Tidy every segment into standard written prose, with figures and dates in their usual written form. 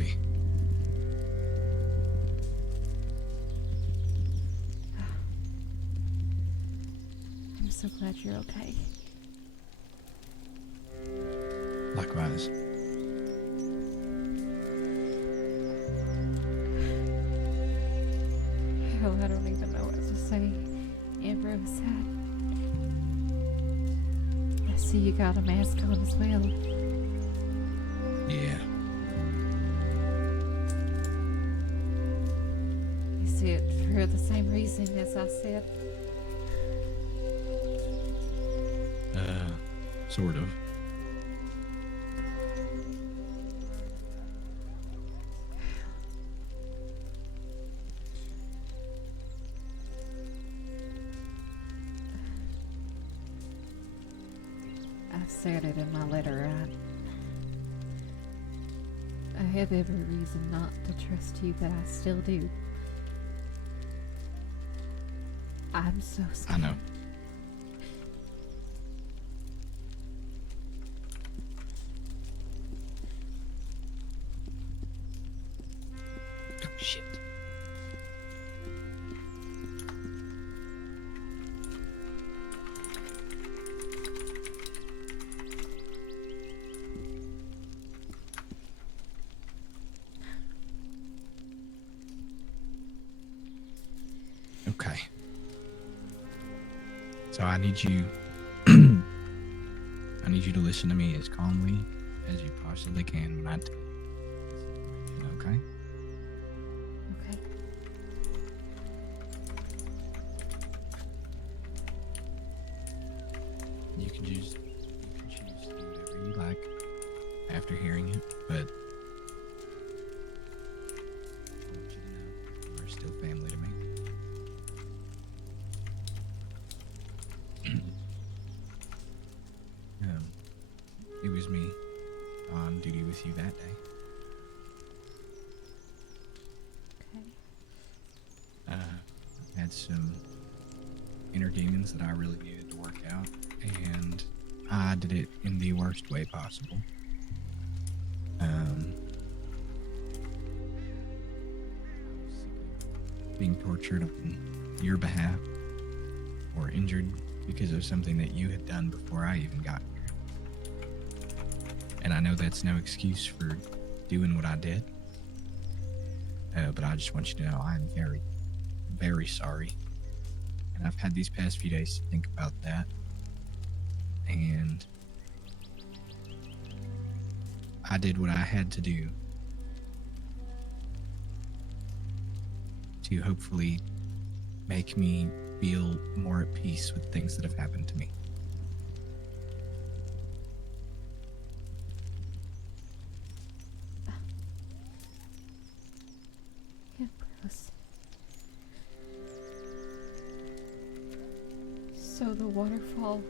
buddy. I'm so glad you're okay. Likewise. Oh, I don't even know what to say. Ambrose, I see you got a mask on as well. Yeah. Is it for the same reason as I said? Sort of. I've said it in my letter. I have every reason not to trust you, but I still do. I'm so sorry. I know. Oh, shit. Okay. So I need you to listen to me as calmly as you possibly can when I tell you. Okay? Okay. You can choose to do whatever you like after hearing it, but I want you to know you are still family to me. It was me on duty with you that day. Okay. I had some inner demons that I really needed to work out, and I did it in the worst way possible. Being tortured on your behalf or injured because of something that you had done before I even got here. And I know that's no excuse for doing what I did. But I just want you to know I'm very, very sorry. And I've had these past few days to think about that. And I did what I had to do to hopefully make me feel more at peace with things that have happened to me. Ambrose. So the waterfall.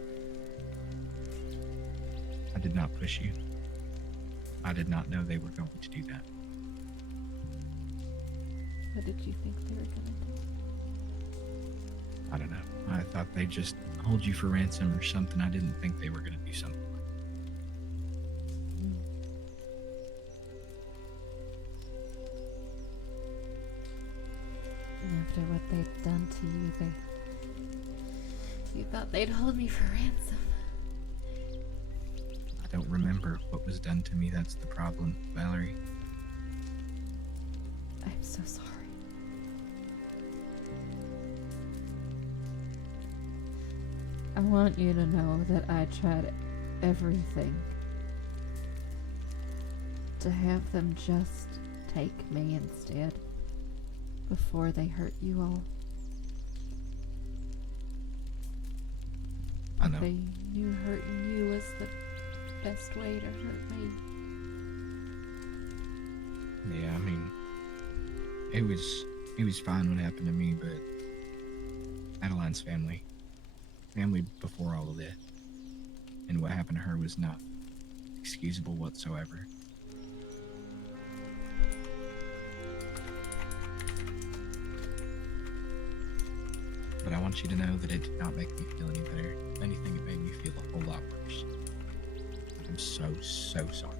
I did not push you. I did not know they were going to do that. What did you think they were gonna do? I don't know. I thought they'd just hold you for ransom or something. I didn't think they were going to do something like After what they've done to you, you thought they'd hold me for ransom. I don't remember what was done to me. That's the problem, Valerie. I'm so sorry. I want you to know that I tried everything to have them just take me instead before they hurt you all. I know. They knew hurting you was the best way to hurt me. Yeah, I mean, it was fine what happened to me, but Adeline's family before all of this, and what happened to her was not excusable whatsoever. But I want you to know that it did not make me feel any better. If anything, it made me feel a whole lot worse. I'm so sorry.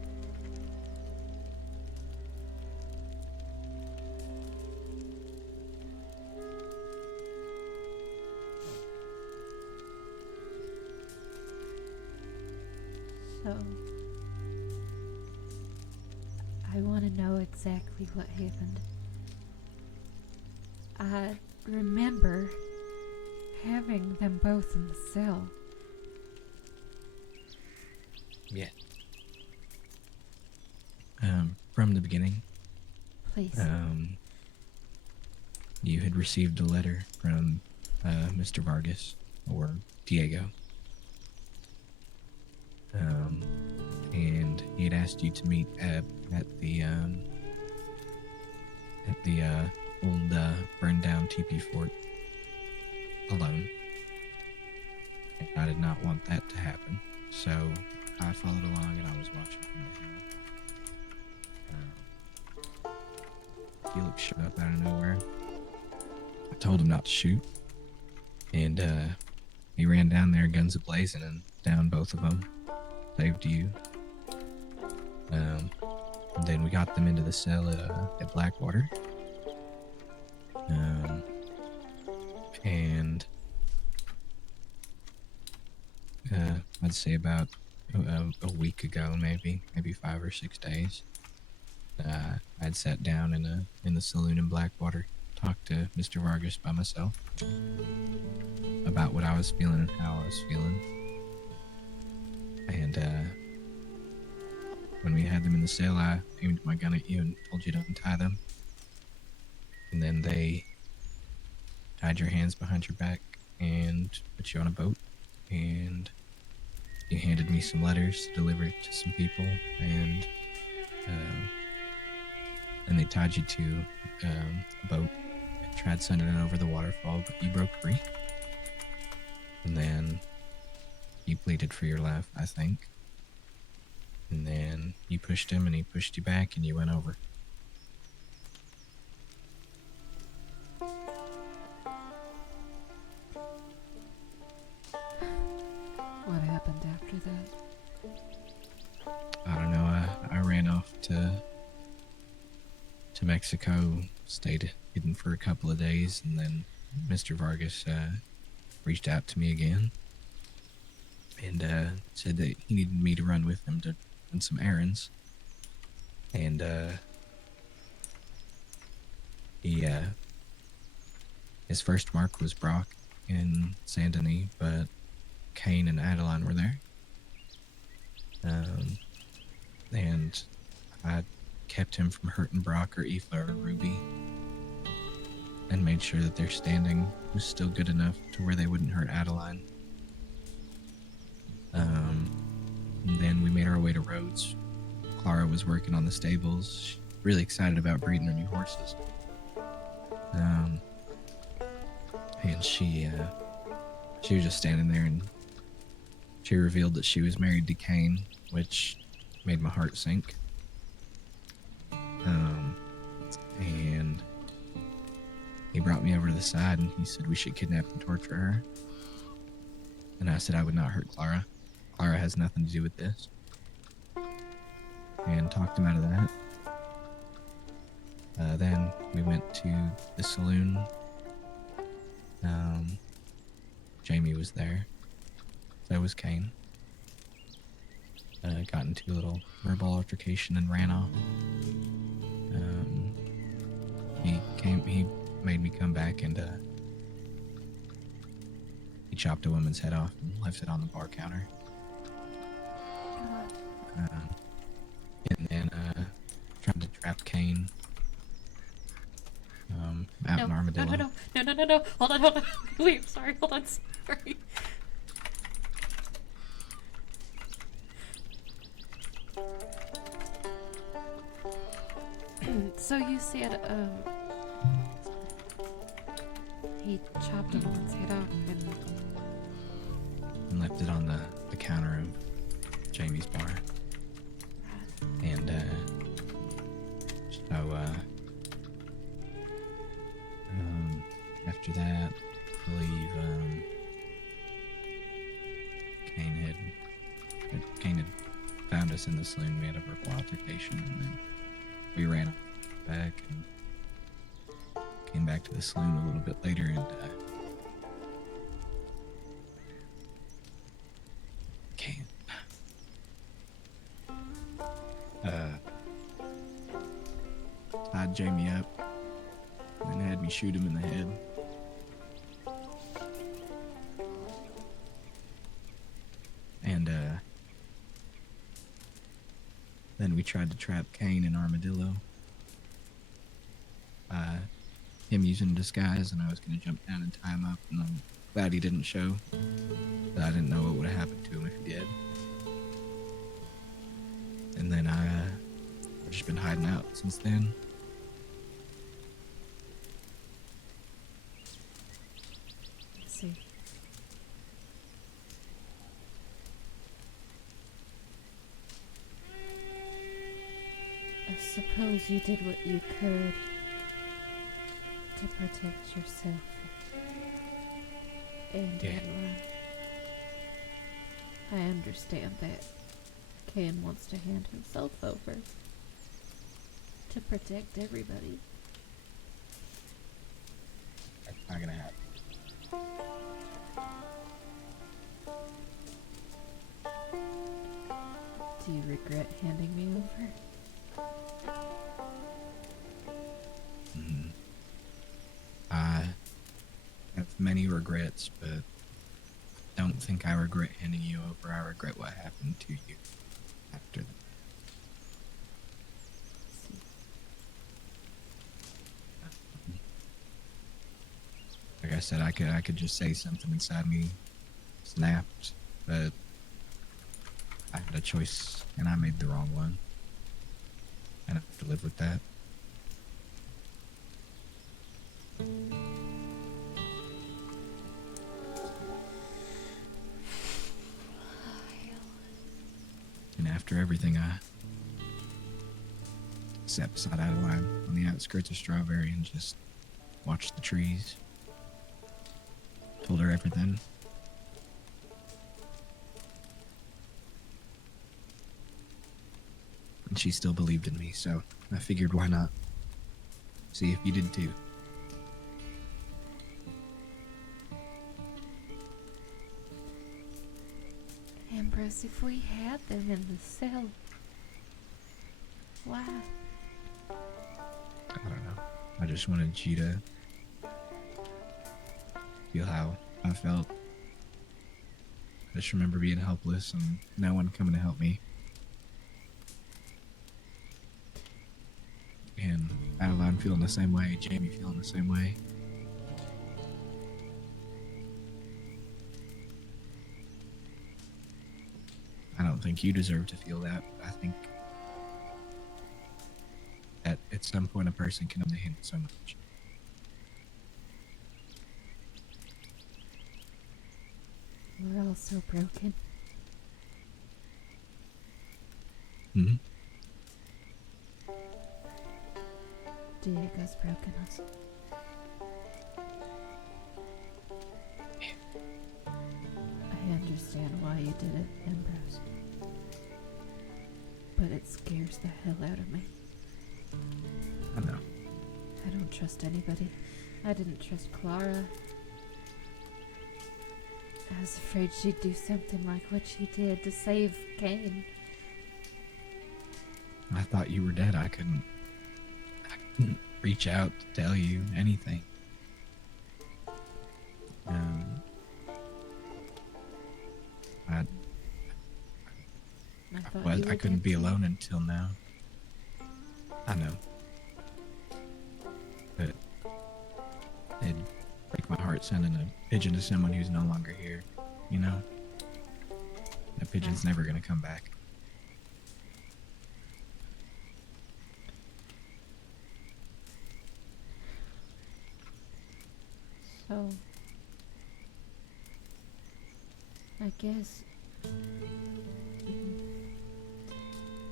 So, I want to know exactly what happened. I remember having them both in the cell. Yeah. From the beginning, Please. you had received a letter from Mr. Vargas, or Diego. And he had asked you to meet at the old burned down teepee fort alone. And I did not want that to happen, so I followed along and I was watching from the hill. Felix showed up out of nowhere. I told him not to shoot, and he ran down there, guns a-blazing, and downed both of them. Saved you. And then we got them into the cell at Blackwater. And I'd say about a week ago, maybe 5 or 6 days, I'd sat down in the saloon in Blackwater, talked to Mr. Vargas by myself about what I was feeling and how I was feeling. And when we had them in the cell, I aimed my gun at you and told you to untie them. And then they tied your hands behind your back and put you on a boat. And you handed me some letters to deliver to some people. And they tied you to a boat and tried sending it over the waterfall, but you broke free. And then you pleaded for your life, I think. And then you pushed him and he pushed you back and you went over. What happened after that? I don't know. I ran off to Mexico, stayed hidden for a couple of days, and then Mr. Vargas reached out to me again and said that he needed me to run with him to run some errands. And his first mark was Brock in Saint Denis, but Kane and Adeline were there. And I kept him from hurting Brock or Aoife or Ruby, and made sure that their standing was still good enough to where they wouldn't hurt Adeline. And then we made our way to Rhodes. Clara was working on the stables. She's really excited about breeding her new horses. And she was just standing there, and she revealed that she was married to Kane, which made my heart sink. And he brought me over to the side and he said we should kidnap and torture her. And I said I would not hurt Clara. Clara has nothing to do with this. And talked him out of that. Then we went to the saloon. Jamie was there. So was Kane. Got into a little verbal altercation and ran off. He made me come back and he chopped a woman's head off and left it on the bar counter. And then tried to trap Kane out in Armadillo. No. Hold on. Wait, sorry. Hold on. Sorry. So you said, he chopped a woman's head off and left it on the counter of Jamie's bar. And so after that, I believe Kane had found us in the saloon. We had a verbal altercation, and then we ran back and came back to the saloon a little bit later, and tied Jamie up and had me shoot him in the head. And then we tried to trap Kane and Armadillo. Him using disguise, and I was going to jump down and tie him up, and I'm glad he didn't show. But I didn't know what would have happened to him if he did. And then I've just been hiding out since then. Let's see. I suppose you did what you could to protect yourself and Yeah. Adeline. I understand that Kane wants to hand himself over to protect everybody. That's not gonna happen. Do you regret handing me over? I have many regrets, but don't think I regret handing you over. I regret what happened to you after that. Like I said, I could just say something inside me snapped, but I had a choice and I made the wrong one. And I have to live with that. And after everything, I sat beside Adeline on the outskirts of Strawberry and just watched the trees. Told her everything. And she still believed in me, so I figured why not? See if you did too. Ambrose, if we had them in the cell, why? I don't know. I just wanted you to feel how I felt. I just remember being helpless and no one coming to help me. And Adeline feeling the same way, Jamie feeling the same way. I don't think you deserve to feel that, but I think that at some point a person can only handle so much. We're all so broken. Mm-hmm. Diego's broken us. I understand why you did it, Ambrose. But it scares the hell out of me. I know. I don't trust anybody. I didn't trust Clara. I was afraid she'd do something like what she did to save Kane. I thought you were dead. I couldn't reach out to tell you anything. thought you were I couldn't dead be too. alone until now. I know. But it'd break my heart sending a pigeon to someone who's no longer here, you know? That pigeon's never gonna come back. So, I guess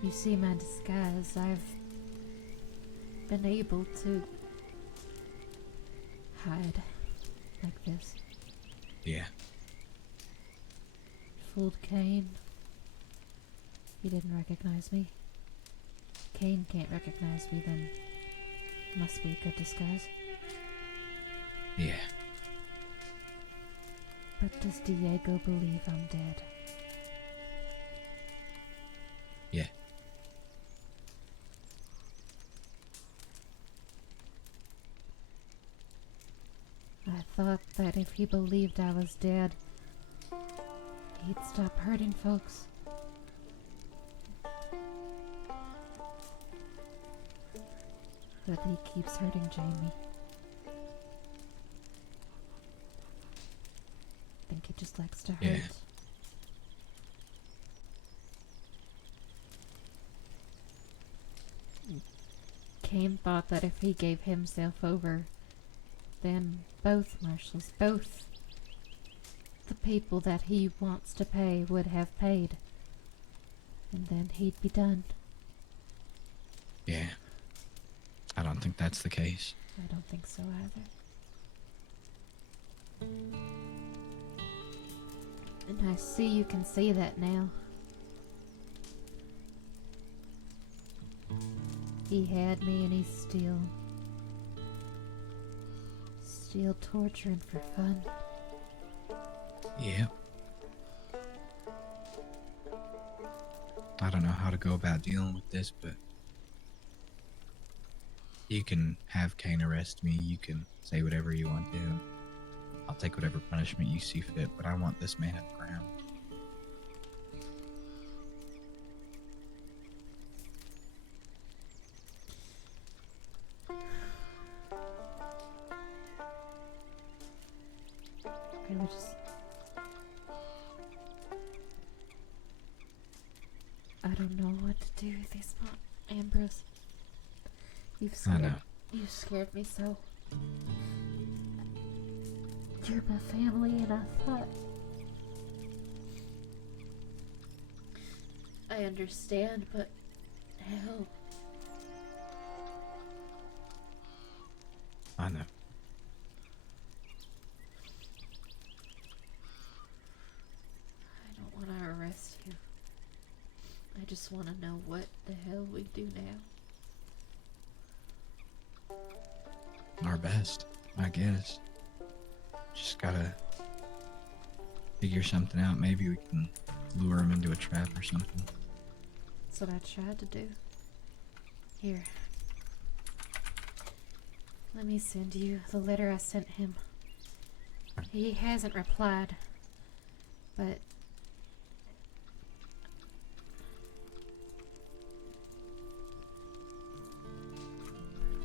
you see my disguise. I've been able to hide like this. Yeah. Fooled Kane. He didn't recognize me. Kane can't recognize me, then must be a good disguise. Yeah. But does Diego believe I'm dead? Yeah. that if he believed I was dead, he'd stop hurting folks. But he keeps hurting Jamie. I think he just likes to hurt. Yeah. Cain thought that if he gave himself over, then both marshals, both the people that he wants to pay would have paid. And then he'd be done. Yeah. I don't think that's the case. I don't think so either. And I see you can see that now. He had me and he's still torturing for fun. Yeah. I don't know how to go about dealing with this, but you can have Cain arrest me. You can say whatever you want to him. I'll take whatever punishment you see fit, but I want this man at the ground. And we just... I don't know what to do with this, Ambrose. You've scared me so. You're my family, and I thought... I understand, but hell. I know. I don't want to arrest you. I just want to know what the hell we do now. Our best, I guess. Just gotta figure something out. Maybe we can lure him into a trap or something. That's what I tried to do. Here. Let me send you the letter I sent him. He hasn't replied, but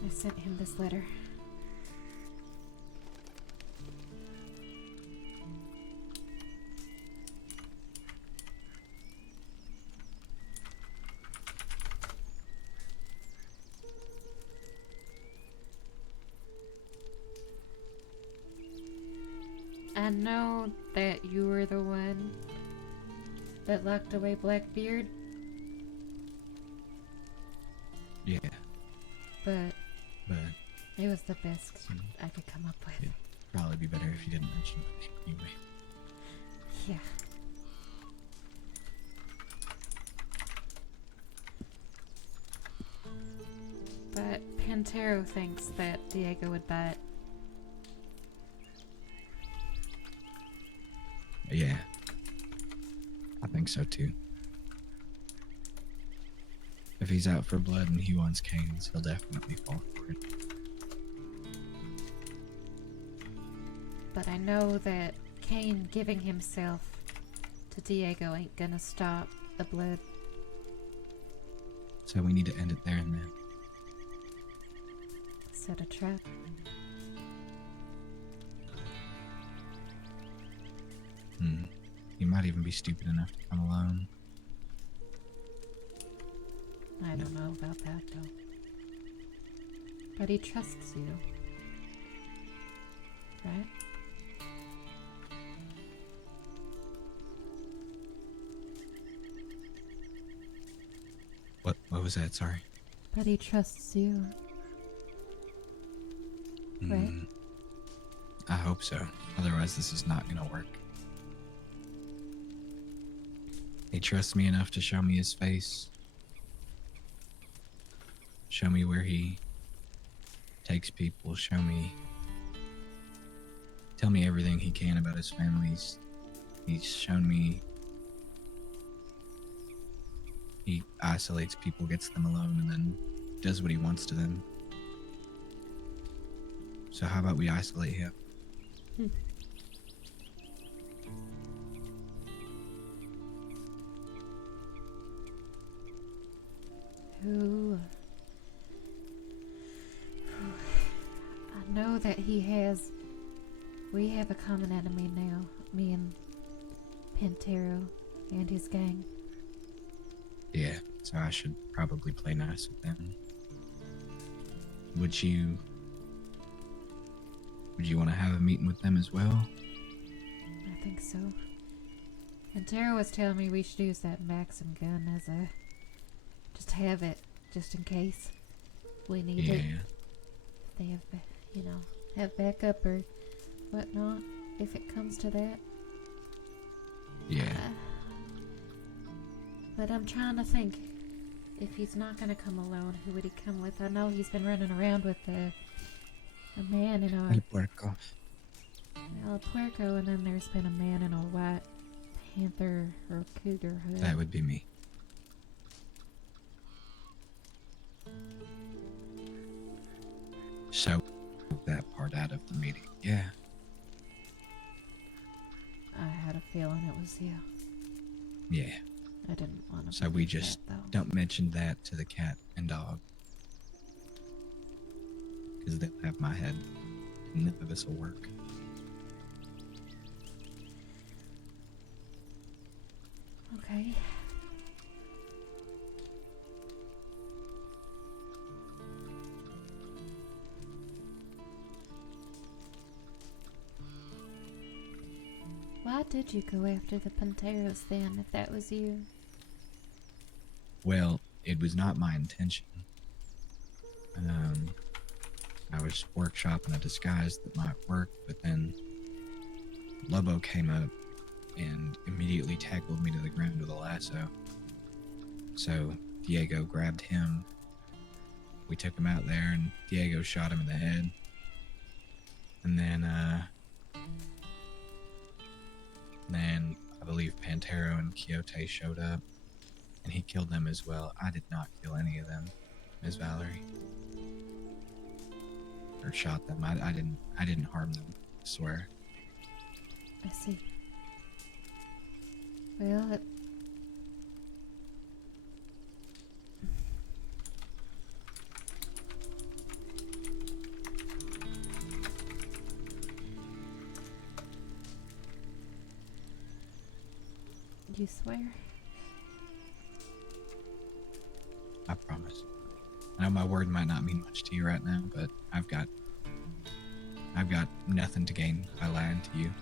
I sent him this letter. I know that you were the one that locked away Blackbeard. Yeah, But but it was the best I could come up with. it'd probably be better if you didn't mention my name anyway. Yeah. But Pantero thinks that Diego would buy it. Yeah, I think so too. If he's out for blood and he wants Cain's, he'll definitely fall for it. But I know that Cain giving himself to Diego ain't gonna stop the blood. So we need to end it there and then. Set a trap. He might even be stupid enough to come alone. I don't know about that though. But he trusts you. Right? What was that? Sorry. But he trusts you. Right? I hope so. Otherwise this is not gonna work. He trusts me enough to show me his face. Show me where he takes people. Tell me everything he can about his family. He's shown me he isolates people, gets them alone, and then does what he wants to them. So how about we isolate him? Who? I know that he has. We have a common enemy now. Me and Pantero and his gang. Yeah, so I should probably play nice with them. Would you want to have a meeting with them as well? I think so. Pantero was telling me we should use that Maxim gun as a... Just have it, just in case we need it. If they have, have backup or whatnot, if it comes to that. Yeah. But I'm trying to think, if he's not gonna come alone, who would he come with? I know he's been running around with a man in a... El puerco. El Puerco, and then there's been a man in a white panther or cougar hood. That would be me. So, that part out of the meeting. Yeah. I had a feeling it was you. Yeah. I didn't want to. So we just don't mention that to the cat and dog. Because they'll have my head. And none of this will work. Okay. Why did you go after the Panteros then, if that was you? Well, it was not my intention. I was workshopping a disguise that might work, but then Lobo came up and immediately tackled me to the ground with a lasso. So Diego grabbed him. We took him out there, and Diego shot him in the head. And then I believe Pantero and Quixote showed up, and he killed them as well. I did not kill any of them, Miss Valerie, or shot them. I didn't harm them. I swear. I see. Well, you swear? I promise. I know my word might not mean much to you right now, but I've got nothing to gain by lying to you.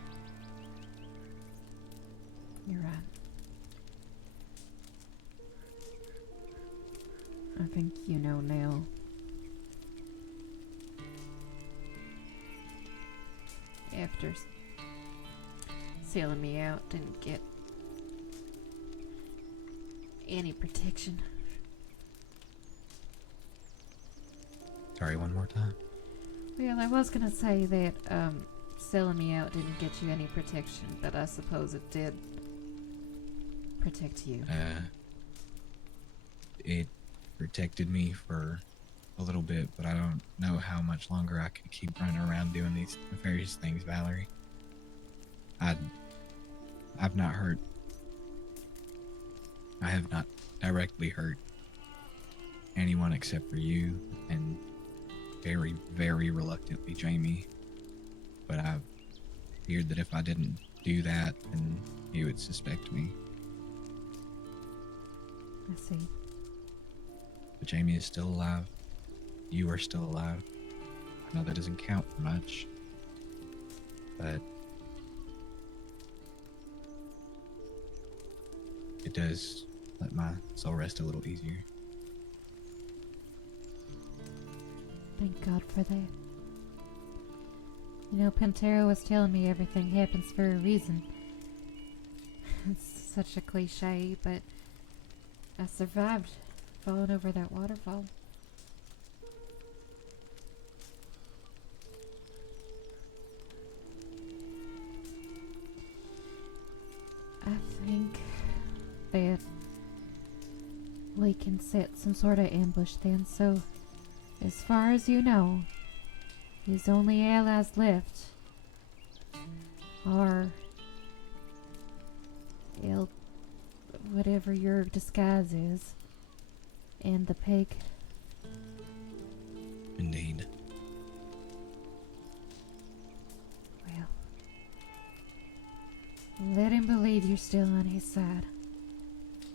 You're right. I think you know now. After sealing me out, didn't get any protection. Sorry, one more time. Well, I was gonna say that selling me out didn't get you any protection, but I suppose it did protect you. It protected me for a little bit, but I don't know how much longer I can keep running around doing these nefarious things, Valerie. I've not hurt. I have not directly hurt anyone except for you and very, very reluctantly Jamie. But I feared that if I didn't do that, then he would suspect me. I see. But Jamie is still alive. You are still alive. I know that doesn't count for much, but it does let my soul rest a little easier. Thank God for that. You know, Pantera was telling me everything happens for a reason. It's such a cliche, but I survived falling over that waterfall. I think that we can set some sort of ambush then, so as far as you know, his only allies left are whatever your disguise is, And the pig. Indeed. Well, let him believe you're still on his side.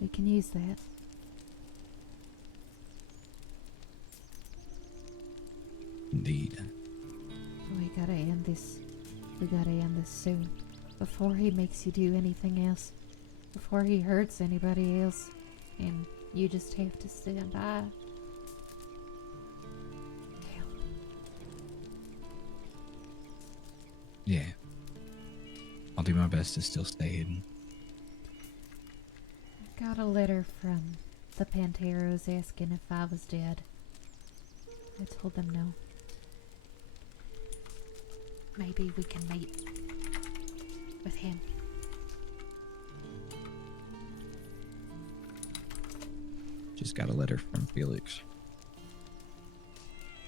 We can use that. Indeed. We gotta end this. We gotta end this soon. Before he makes you do anything else. Before he hurts anybody else. And you just have to stand by. Yeah. I'll do my best to still stay hidden. I got a letter from the Panteros asking if I was dead. I told them no. Maybe we can meet with him. Just got a letter from Felix.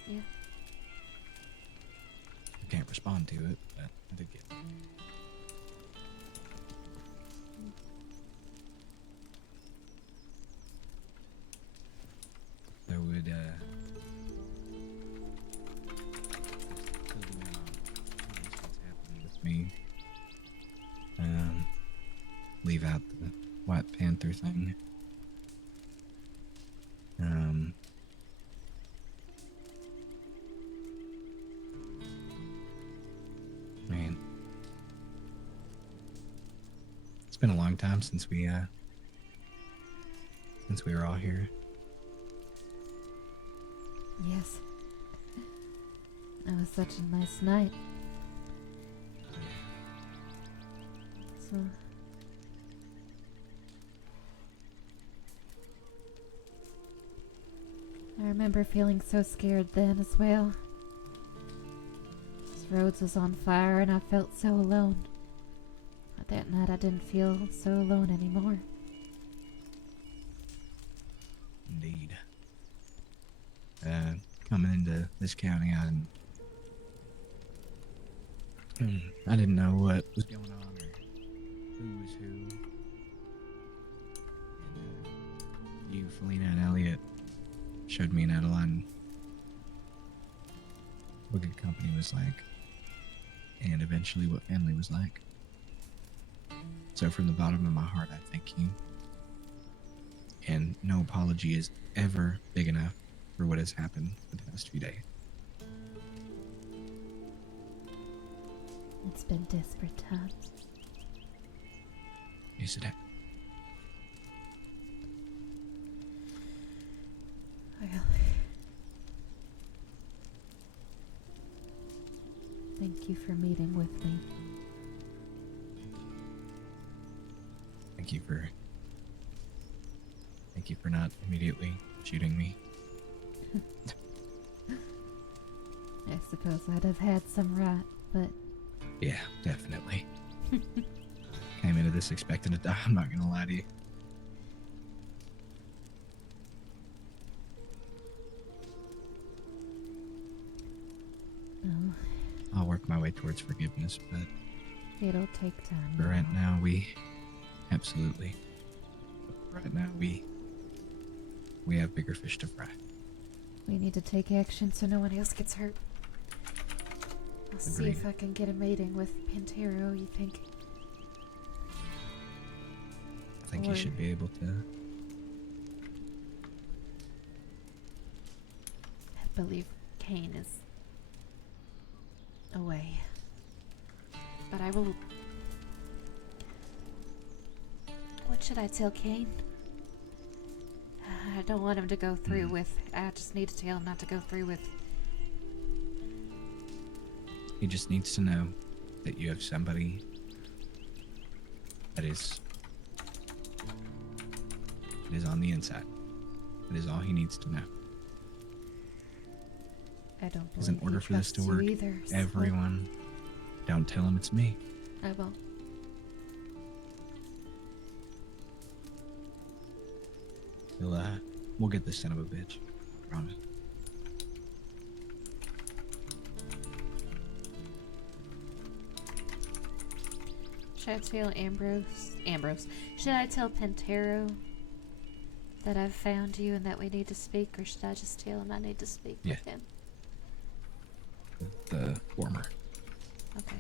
Yeah. I can't respond to it, but I did get it. So would, fill them in on what's happening with me. Leave out the White Panther thing. Man. It's been a long time since we were all here. Yes. That was such a nice night. So... I remember feeling so scared then as well. This roads was on fire and I felt so alone. But that night I didn't feel so alone anymore. Indeed. Coming into this county, I didn't know what was going on or who was who. And, you, Felina, and Elliot showed me and Adeline what good company was like, and eventually what family was like. So from the bottom of my heart, I thank you. And no apology is ever big enough for what has happened the past few days. It's been desperate times. Yes, it has. Well, thank you for meeting with me. Thank you for not immediately shooting me. I suppose I'd have had some right, but... Yeah, definitely. Came into this expecting to die, I'm not gonna lie to you. No, I'll work my way towards forgiveness, but it'll take time. for right now, absolutely. But right now, we have bigger fish to fry. We need to take action so no one else gets hurt. I'll see Agreed. if I can get a meeting with Pantero, you think? I think Or- you should be able to. I believe Kane is away. But I will... What should I tell Kane? I don't want him to go through with... I just need to tell him not to go through with... He just needs to know that you have somebody that is on the inside. That is all he needs to know. I don't believe Because in order he for this to trusts you work, either, so everyone, don't tell him it's me. I won't. We'll get this son of a bitch. I promise. Should I tell Ambrose? Should I tell Pantero That I've found you and that we need to speak, or should I just tell him I need to speak Yeah. with him? The former. Okay.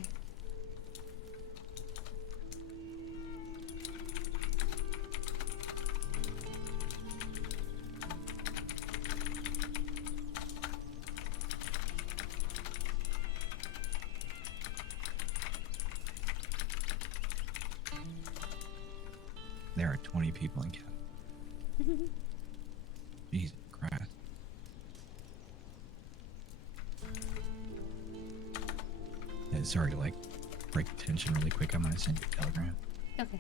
There are 20 people in cabin. Jesus Christ. Yeah, sorry to like break the tension really quick. I'm gonna send you a telegram. Okay.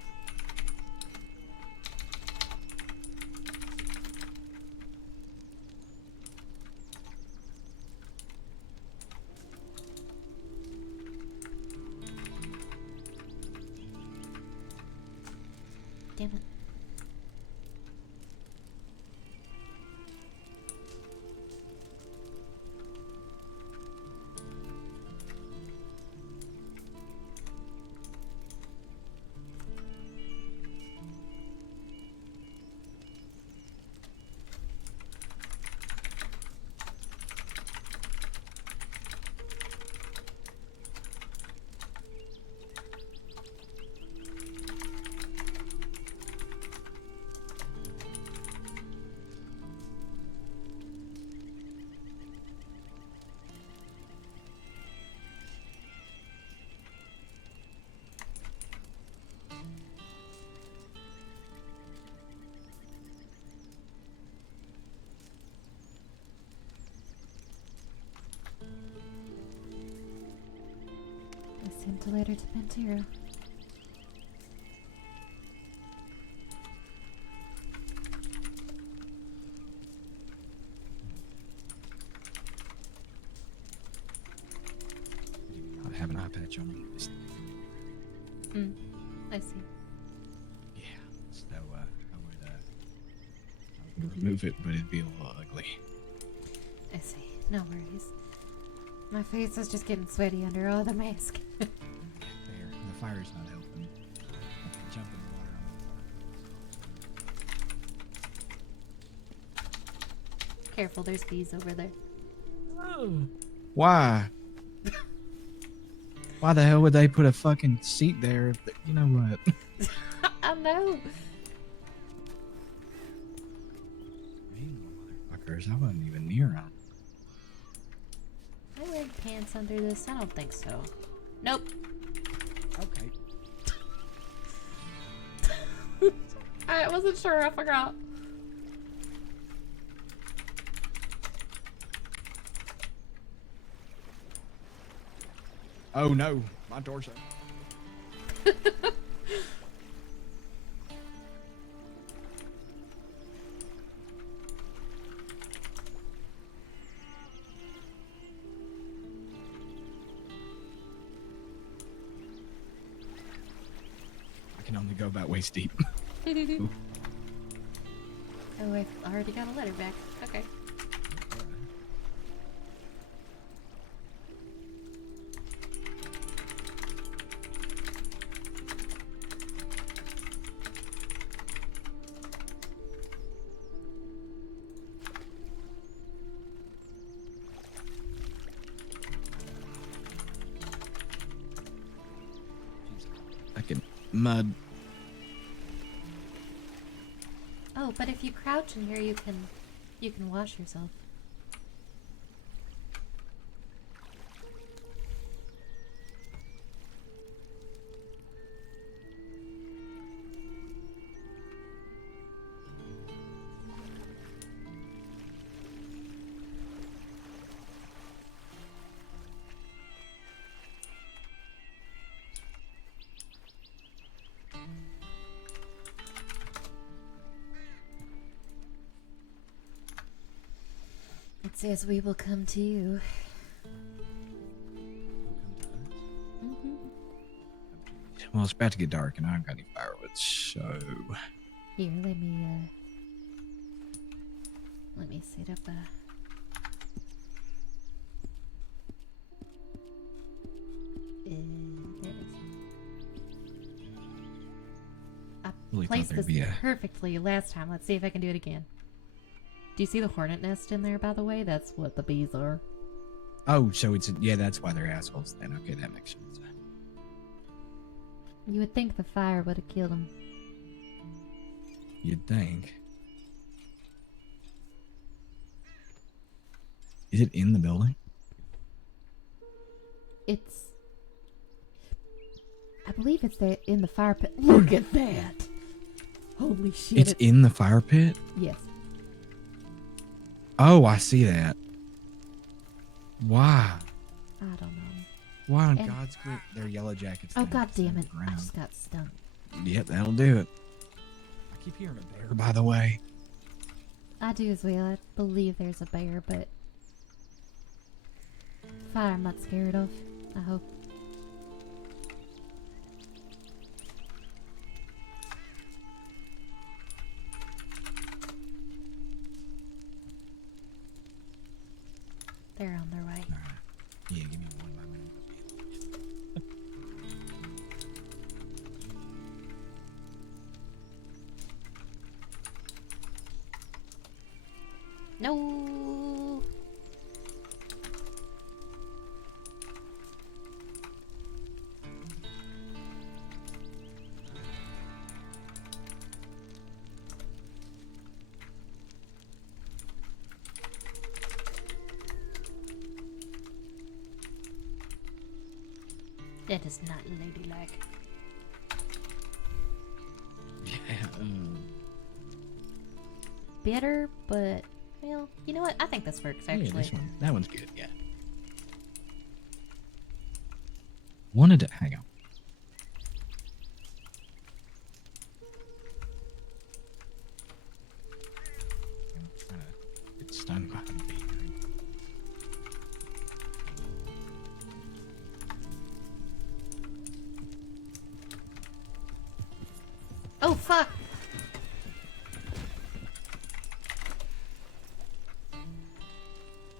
Damn it. I sent a letter to Pantera. Not have an eye patch on me. I see. Yeah. So I would remove it, but it'd be a little ugly. I see. No worries. My face is just getting sweaty under all the mask. There. The fire's not helping. I can jump in the water. Careful, there's bees over there. Oh. Why? Why the hell would they put a fucking seat there? You know what? I know. Mean motherfuckers. I wasn't even near them. Am I wearing pants under this? I don't think so. Nope. Okay. I wasn't sure. I forgot. Oh no, my torso. I can only go about waist deep. Ooh. Oh, I already got a letter back. Okay. Fucking mud. Oh, but if you crouch in here, you can wash yourself. It says we will come to you. Well, it's about to get dark, and I haven't got any firewood, so Here, let me set up a. There it is. A really place placed there'd this be a... perfectly last time. Let's see if I can do it again. Do you see the hornet nest in there, by the way? That's what the bees are. Oh, so it's... Yeah, that's why they're assholes then. Okay, that makes sense. You would think the fire would have killed them. You'd think. Is it in the building? It's... I believe it's there in the fire pit. Look at that! Holy shit. It's in the fire pit? Yes. Oh, I see that. Why? I don't know. Why on And- God's green? They're yellow jackets. Oh, then. god damn it. It's on the I ground. just got stung. Yep, that'll do it. I keep hearing a bear, by the way. I do as well. I believe there's a bear, but... fire I'm not scared of. I hope. They're on their way. All right. Yeah, give me one moment. No. That is not ladylike. Yeah. Better, but well, you know what? I think this works Yeah, actually. this one. That one's good. Yeah. Wanted to hang on. I'm trying to get stung by a bee. Oh fuck!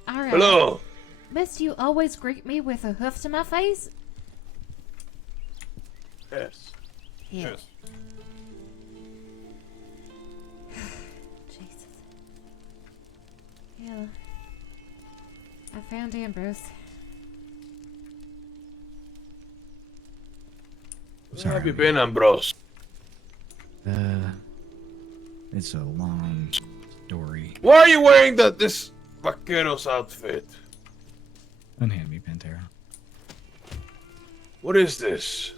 Alright. Hello. Must you always greet me with a hoof to my face? Yes. Yeah. Yes. Jesus. Yeah. I found Ambrose. Where have you been, Ambrose? It's a long story. Why are you wearing this vaqueros outfit? Unhand me, Pantera. What is this?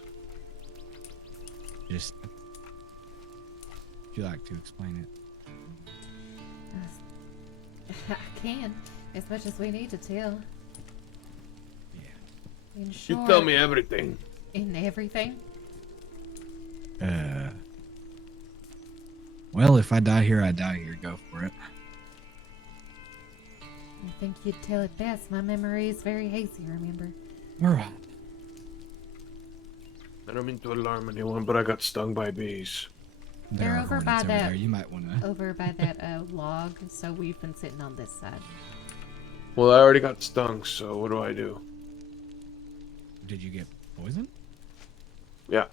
Just... Would you like to explain it? I can, as much as we need to tell. Yeah. In You short, tell me everything. in everything. Well, if I die here, I die here. Go for it. I think you'd tell it best. My memory is very hazy, remember? Alright. I don't mean to alarm anyone, but I got stung by bees. They're There are over by hornets over that- there. You might want to... Over by that log, so we've been sitting on this side. Well, I already got stung, so what do I do? Did you get poisoned? Yeah.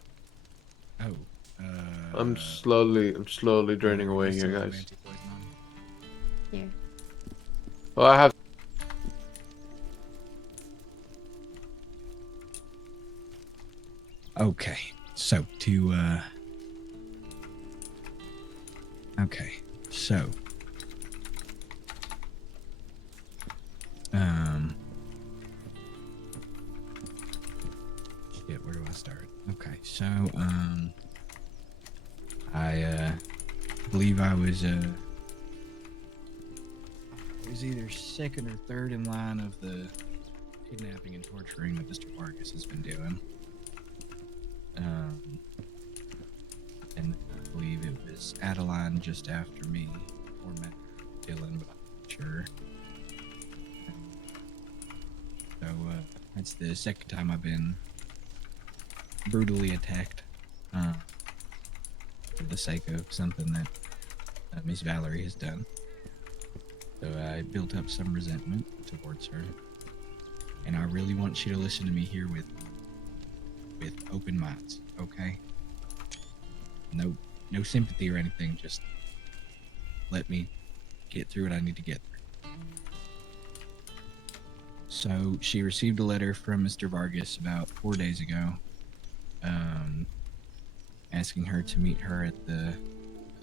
Oh. I'm slowly draining away you here, still have guys. anti-poison on? Here. Well, I have. Okay, so to okay, so shit, where do I start? Okay, so I believe I was either second or third in line of the kidnapping and torturing that Mr. Vargas has been doing. And I believe it was Adeline just after me, or Matt Dylan, but I'm not sure. So, that's the second time I've been brutally attacked, for the sake of something that Miss Valerie has done. So I built up some resentment towards her, and I really want you to listen to me here with open minds, okay? No no sympathy or anything. Just let me get through what I need to get through. So she received a letter from Mr. Vargas about 4 days ago, asking her to meet her at the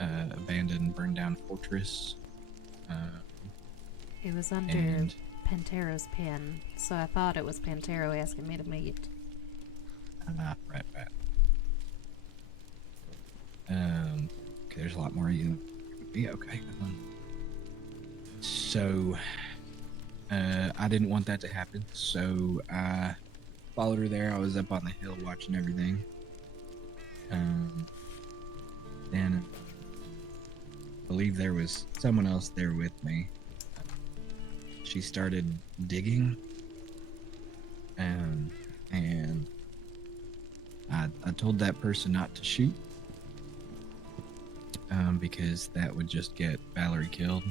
abandoned, burned down fortress. It was under And Pantero's pen, so I thought it was Pantero asking me to meet. right. Okay, there's a lot more you. Yeah, okay. So, I didn't want that to happen, so I followed her there. I was up on the hill watching everything. Then I believe there was someone else there with me. She started digging, and I told that person not to shoot, because that would just get Valerie killed.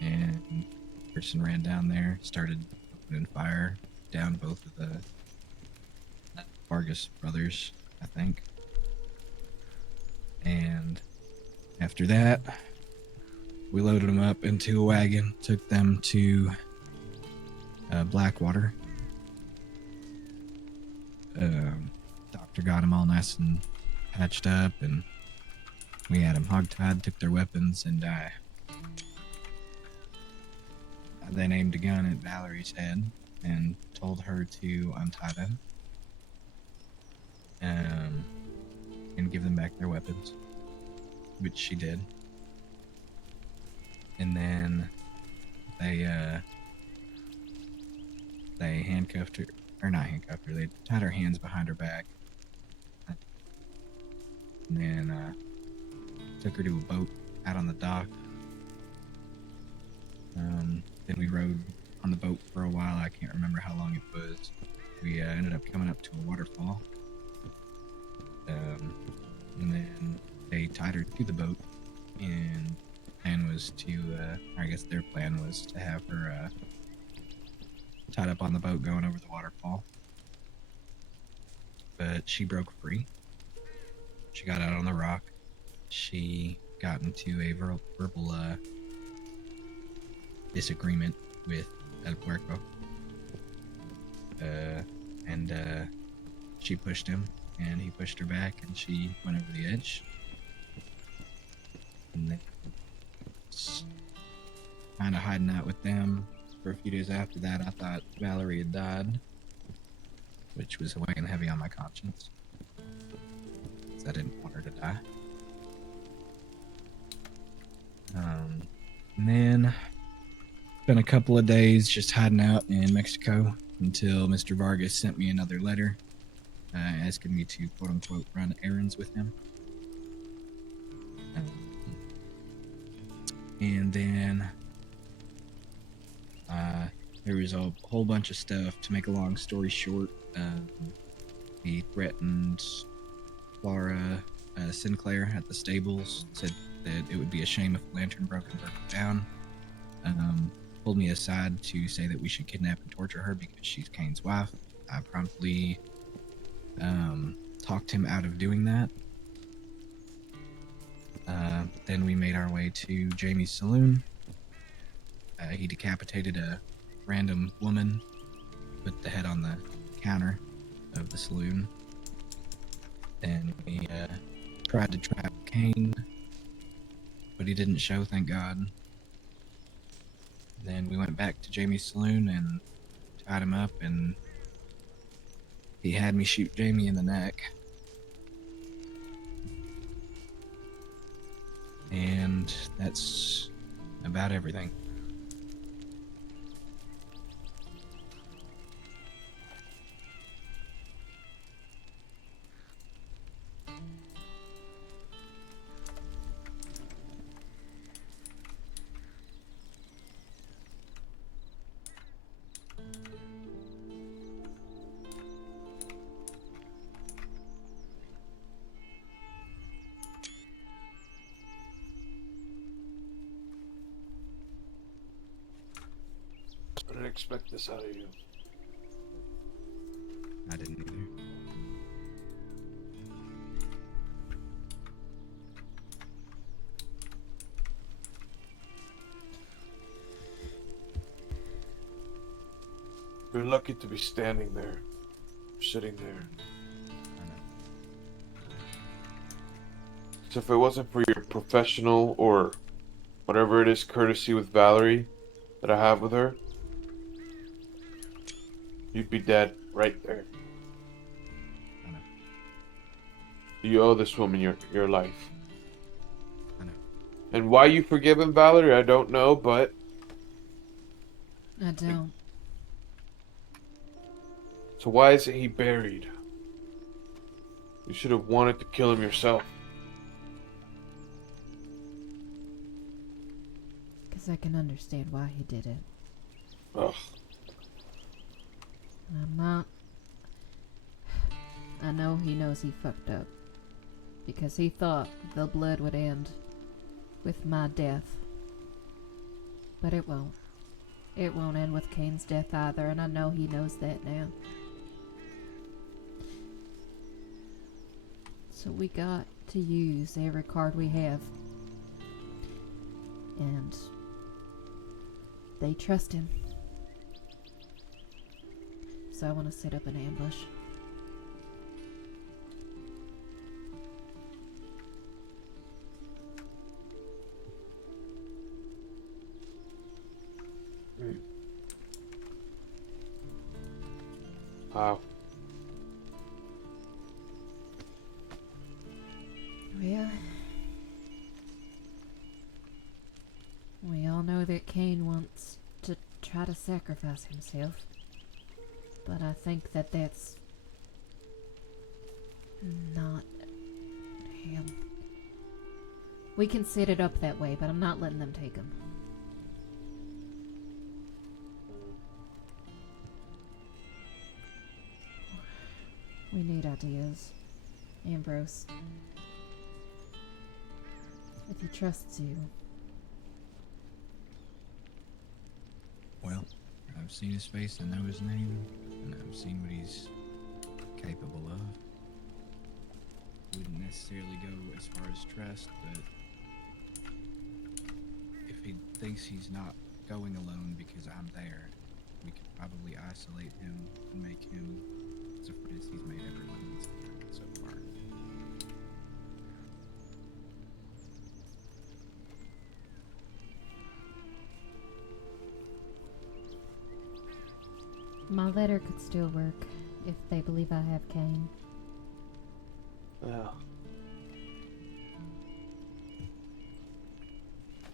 And the person ran down there, started opening fire down both of the Vargas brothers, I think. And after that, we loaded them up into a wagon, took them to Blackwater. Doctor got them all nice and patched up, and we had them hogtied, took their weapons, and I then aimed a gun at Valerie's head and told her to untie them and give them back their weapons, which she did. And then they handcuffed her, or not handcuffed her, they tied her hands behind her back, and then took her to a boat out on the dock. Then we rode on the boat for a while. I can't remember how long it was. We ended up coming up to a waterfall, and then they tied her to the boat, and plan was to, I guess their plan was to have her tied up on the boat going over the waterfall. But she broke free. She got out on the rock. She got into a verbal disagreement with El Puerco. And she pushed him, and he pushed her back, and she went over the edge. And then kind of hiding out with them for a few days after that. I thought Valerie had died, which was weighing heavy on my conscience, because I didn't want her to die. And then spent a couple of days just hiding out in Mexico until Mr. Vargas sent me another letter asking me to quote unquote run errands with him. And then there was a whole bunch of stuff. To make a long story short, he threatened Clara Sinclair at the stables, said that it would be a shame if the lantern broke down. Pulled me aside to say that we should kidnap and torture her because she's Kane's wife. I promptly talked him out of doing that. Then we made our way to Jamie's saloon. He decapitated a random woman, put the head on the counter of the saloon. Then we tried to trap Kane, but he didn't show, thank God. Then we went back to Jamie's saloon and tied him up, and he had me shoot Jamie in the neck. And that's about everything. I didn't expect this out of you. I didn't either. You're lucky to be standing there, sitting there. I know. So if it wasn't for your professional or whatever it is courtesy with Valerie that I have with her, you'd be dead right there. I know. You owe this woman your life. I know. And why you forgive him, Valerie, I don't know, but I don't. so why isn't he buried? You should have wanted to kill him yourself. Because I can understand why he did it. Ugh. And I'm not. I know he knows he fucked up. Because he thought the blood would end with my death. But it won't. It won't end with Cain's death either, and I know he knows that now. So we got to use every card we have. And they trust him. So I want to set up an ambush. Wow. Well, we all know that Cain wants to try to sacrifice himself. But I think that that's not him. We can set it up that way, but I'm not letting them take him. We need ideas. Ambrose. If he trusts you. Well, I've seen his face, I know his name, and I've seen what he's capable of. Wouldn't necessarily go as far as trust, but if he thinks he's not going alone because I'm there, we could probably isolate him and make him as afraid as he's made everyone so far. My letter could still work if they believe I have Cain. Yeah.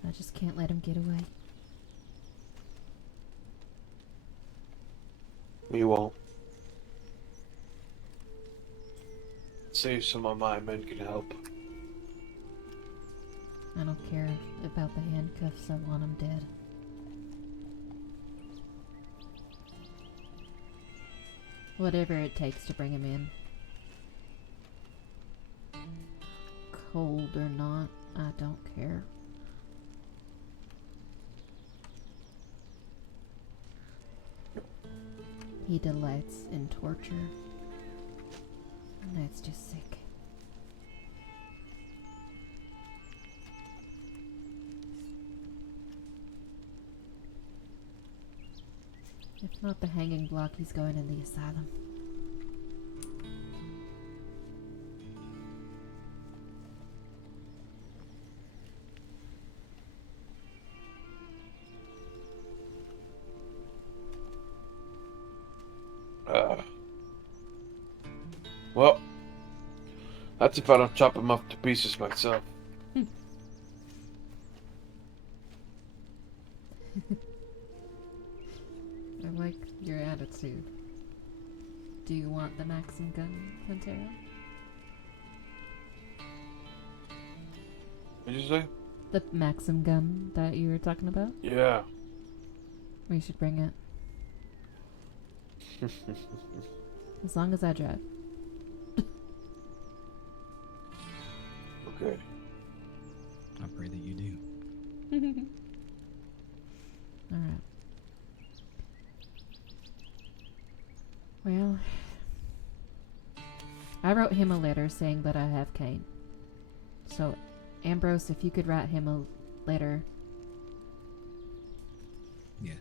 I just can't let him get away. We won't. Save some of my men can help. I don't care about the handcuffs. I want him dead. Whatever it takes to bring him in. Cold or not, I don't care. He delights in torture. And that's just sick. If not the hanging block, he's going in the asylum. Well, that's if I don't chop him up to pieces myself. I like your attitude. Do you want the Maxim gun, Pantera? What'd you say? The Maxim gun that you were talking about? Yeah. We should bring it. As long as I drive. Okay. I pray that you do. Alright. Well, I wrote him a letter saying that I have Cain. So, Ambrose, if you could write him a letter. Yes.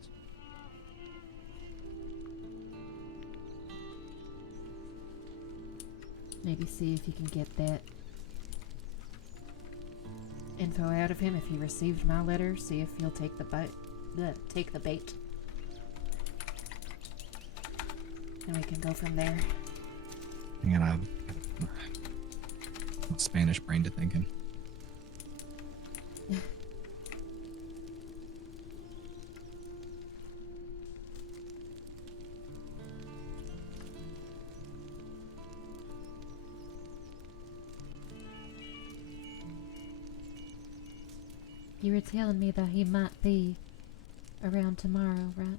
Maybe see if you can get that info out of him. If he received my letter, see if he'll take the bait. And we can go from there. I got a Spanish brain to thinking. You were telling me that he might be around tomorrow, right?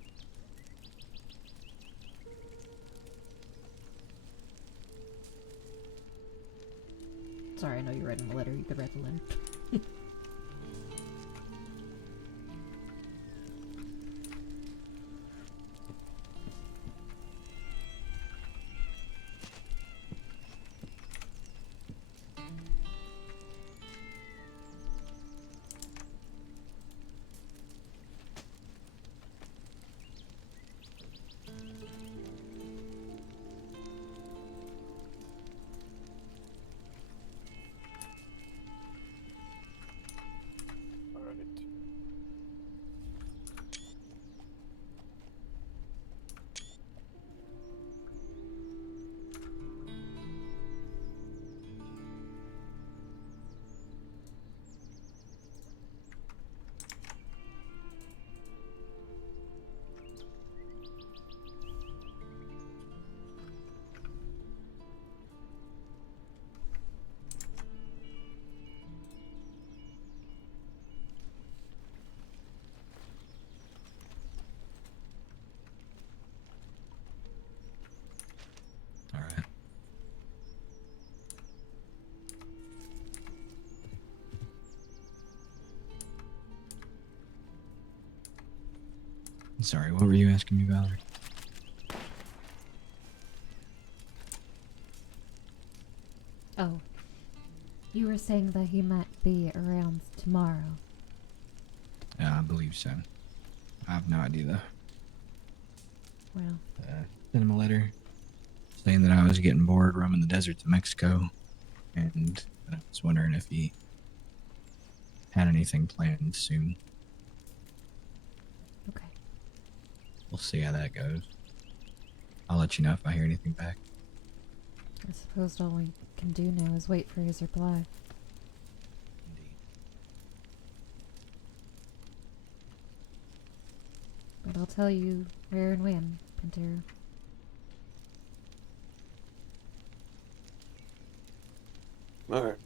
Sorry, I know you're writing the letter. You could write the letter. All right. Sorry, what were you asking me, Valerie? Oh. You were saying that he might be around tomorrow. Yeah, I believe so. I have no idea, though. Well, Sent him a letter saying that I was getting bored roaming the deserts of Mexico, and I was wondering if he had anything planned soon. okay. We'll see how that goes. I'll let you know if I hear anything back. I suppose all we can do now is wait for his reply. Indeed. But I'll tell you where and when, Pantera. Okay.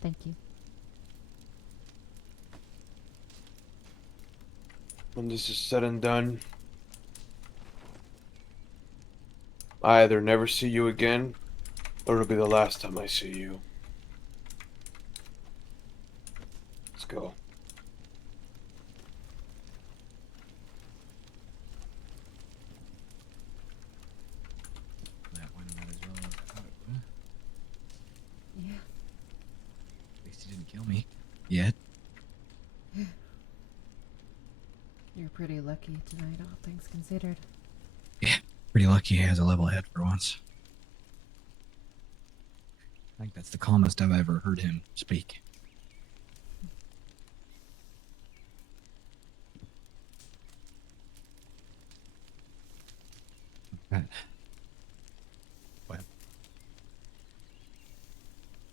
Thank you. When this is said and done, I either never see you again, or it'll be the last time I see you. Let's go. That went about as well as I thought it would. Yeah. At least he didn't kill me. Yet. You're pretty lucky tonight, all things considered. Yeah, pretty lucky he has a level head for once. I think that's the calmest I've ever heard him speak. Right. Well,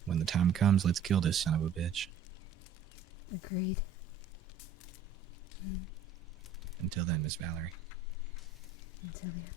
when the time comes, let's kill this son of a bitch. Agreed. Until then, Miss Valerie. Until then.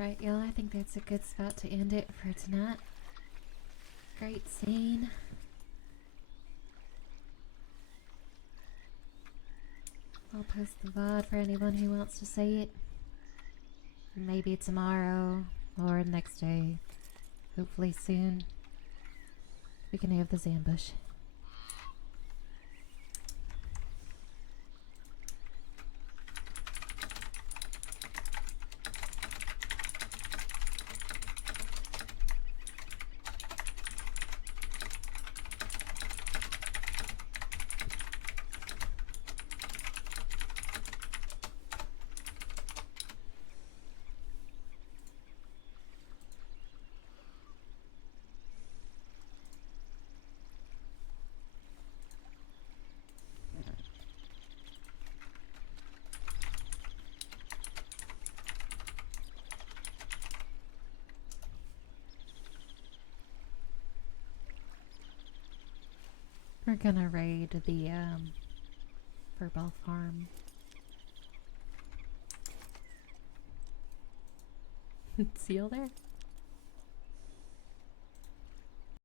Alright, y'all, I think that's a good spot to end it for tonight. Great scene. I'll post the VOD for anyone who wants to see it. Maybe tomorrow or next day. Hopefully soon. We can have this ambush. We're gonna raid the Furball farm. See y'all there?